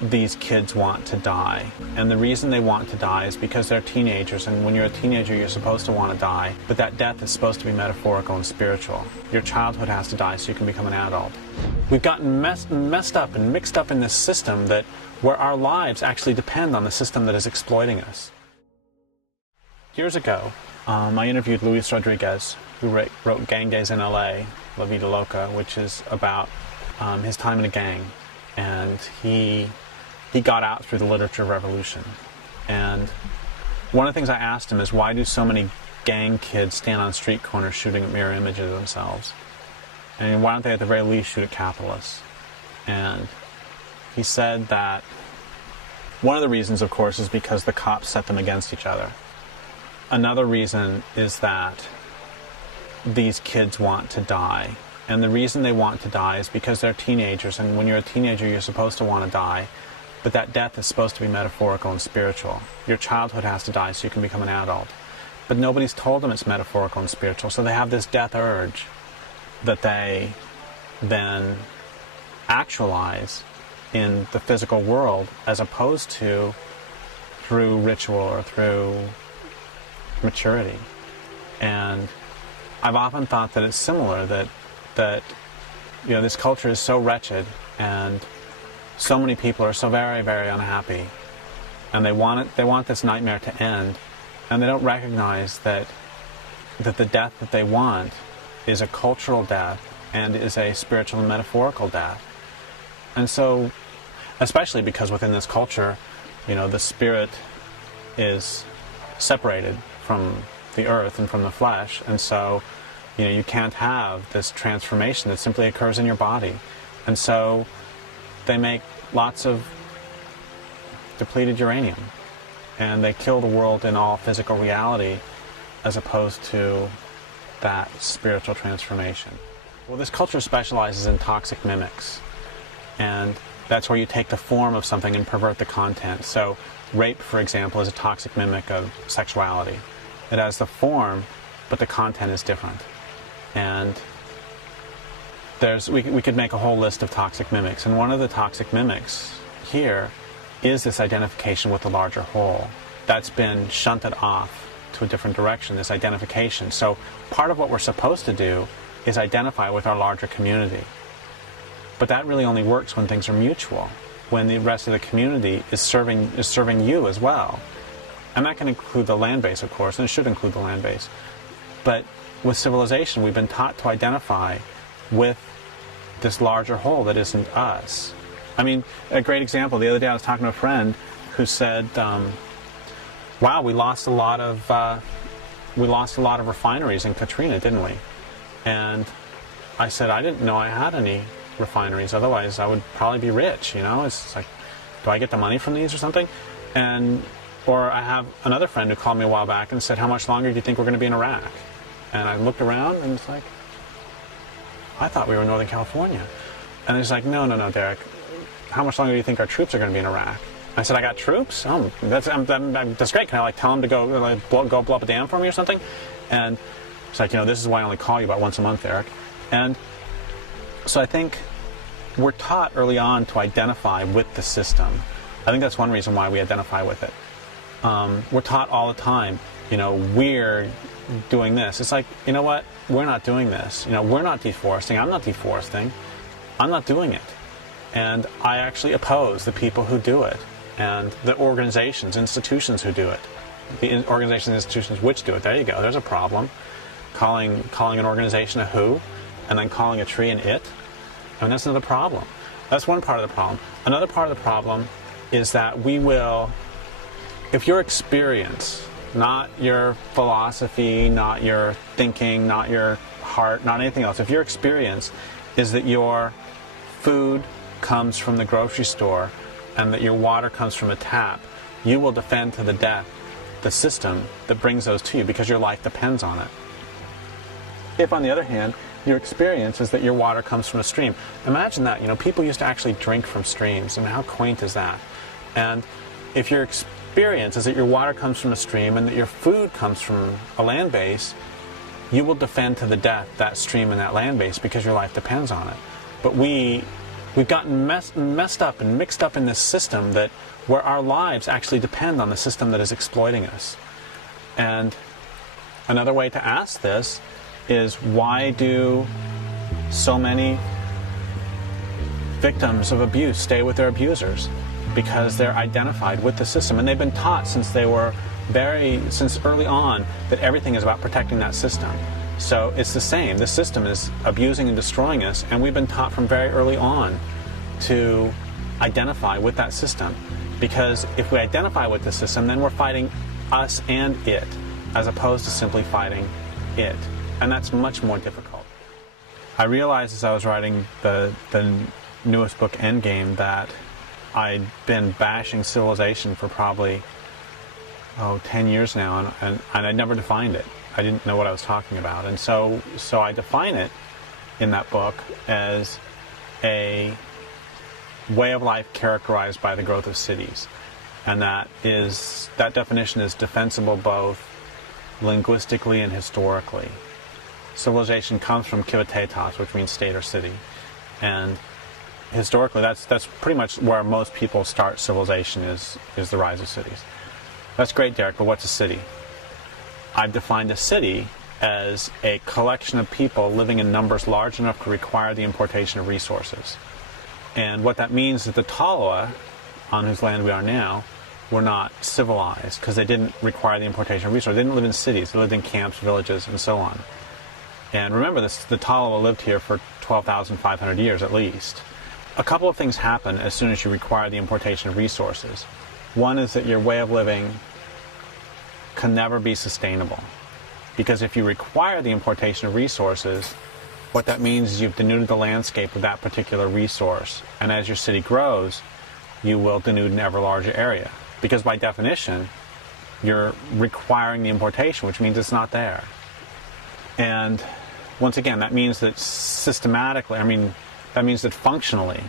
these kids want to die. And the reason they want to die is because they're teenagers, and when you're a teenager you're supposed to want to die, but that death is supposed to be metaphorical and spiritual. Your childhood has to die so you can become an adult. We've gotten messed up and mixed up in this system where our lives actually depend on the system that is exploiting us. Years ago, I interviewed Luis Rodriguez, who wrote Gang Days in LA, La Vida Loca, which is about his time in a gang. And he got out through the literature revolution. And one of the things I asked him is, why do so many gang kids stand on street corners shooting at mirror images of themselves? And why don't they at the very least shoot at capitalists? And he said that one of the reasons, of course, is because the cops set them against each other. Another reason is that these kids want to die. And the reason they want to die is because they're teenagers, and when you're a teenager you're supposed to want to die, but that death is supposed to be metaphorical and spiritual. Your childhood has to die so you can become an adult. But nobody's told them it's metaphorical and spiritual, so they have this death urge that they then actualize in the physical world, as opposed to through ritual or through maturity. And I've often thought that it's similar, that this culture is so wretched, and so many people are so very, very unhappy, and they want this nightmare to end, and they don't recognize that the death that they want is a cultural death and is a spiritual and metaphorical death. And so, especially because within this culture, the spirit is separated from the earth and from the flesh, and so you can't have this transformation that simply occurs in your body. And so they make lots of depleted uranium, and they kill the world in all physical reality as opposed to that spiritual transformation. Well, this culture specializes in toxic mimics, and that's where you take the form of something and pervert the content. So rape, for example, is a toxic mimic of sexuality. It has the form, but the content is different. And we could make a whole list of toxic mimics, and one of the toxic mimics here is this identification with the larger whole. That's been shunted off to a different direction, this identification. So part of what we're supposed to do is identify with our larger community. But that really only works when things are mutual, when the rest of the community is serving you as well. And that can include the land base, of course, and it should include the land base. But with civilization, we've been taught to identify with this larger whole that isn't us. I mean, a great example, the other day I was talking to a friend who said, wow, we lost a lot of refineries in Katrina, didn't we? And I said, I didn't know I had any refineries, otherwise I would probably be rich, It's like, do I get the money from these or something? Or I have another friend who called me a while back and said, how much longer do you think we're going to be in Iraq? And I looked around and it's like, I thought we were in Northern California. And he's like, no, Derek, how much longer do you think our troops are going to be in Iraq? I said, I got troops? Oh, that's great. Can I tell them to go blow up a dam for me or something? And it's like, this is why I only call you about once a month, Derek. And so I think we're taught early on to identify with the system. I think that's one reason why we identify with it. We're taught all the time, we're doing this. It's like, you know what? We're not doing this. We're not deforesting. I'm not deforesting. I'm not doing it. And I actually oppose the people who do it, and the organizations, institutions who do it. The organizations and institutions which do it. There you go. There's a problem. Calling an organization a who, and then calling a tree an it. I mean, that's another problem. That's one part of the problem. Another part of the problem is that we will, if your experience, not your philosophy, not your thinking, not your heart, not anything else, if your experience is that your food comes from the grocery store and that your water comes from a tap, you will defend to the death the system that brings those to you, because your life depends on it. If, on the other hand, your experience is that your water comes from a stream, imagine that. People used to actually drink from streams. I mean, how quaint is that? And if your experience is that your water comes from a stream and that your food comes from a land base, you will defend to the death that stream and that land base, because your life depends on it. But we We've gotten messed up and mixed up in this system that where our lives actually depend on the system that is exploiting us. And another way to ask this is, why do so many victims of abuse stay with their abusers? Because they're identified with the system, and they've been taught since early on that everything is about protecting that system. So it's the same. The system is abusing and destroying us, and we've been taught from very early on to identify with that system. Because if we identify with the system, then we're fighting us and it, as opposed to simply fighting it. And that's much more difficult. I realized as I was writing the newest book, Endgame, that I'd been bashing civilization for probably 10 years now, and I'd never defined it. I didn't know what I was talking about. And so I define it in that book as a way of life characterized by the growth of cities. And that definition is defensible both linguistically and historically. Civilization comes from kivitetas, which means state or city. And historically, that's pretty much where most people start civilization, is the rise of cities. That's great, Derek, but what's a city? I've defined a city as a collection of people living in numbers large enough to require the importation of resources. And what that means is the Toloa, on whose land we are now, were not civilized because they didn't require the importation of resources. They didn't live in cities. They lived in camps, villages, and so on. And remember, the Toloa lived here for 12,500 years at least. A couple of things happen as soon as you require the importation of resources. One is that your way of living can never be sustainable. Because if you require the importation of resources, what that means is you've denuded the landscape of that particular resource. And as your city grows, you will denude an ever larger area. Because by definition, you're requiring the importation, which means it's not there. And once again, that means that that means that functionally,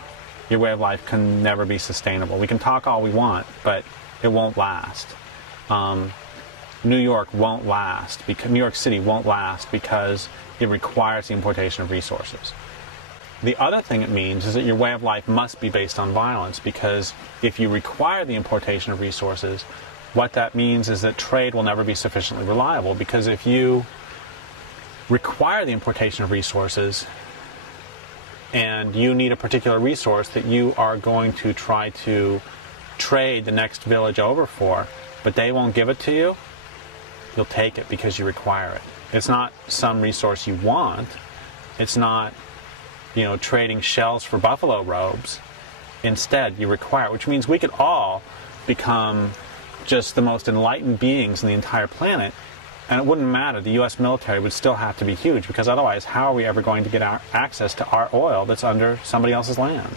your way of life can never be sustainable. We can talk all we want, but it won't last. New York won't last, because New York City won't last because it requires the importation of resources. The other thing it means is that your way of life must be based on violence, because if you require the importation of resources, what that means is that trade will never be sufficiently reliable, because if you require the importation of resources and you need a particular resource that you are going to try to trade the next village over for, but they won't give it to you, you'll take it because you require it. It's not some resource you want. It's not, trading shells for buffalo robes. Instead, you require it, which means we could all become just the most enlightened beings in the entire planet, and it wouldn't matter. The U.S. military would still have to be huge, because otherwise, how are we ever going to get our access to our oil that's under somebody else's land?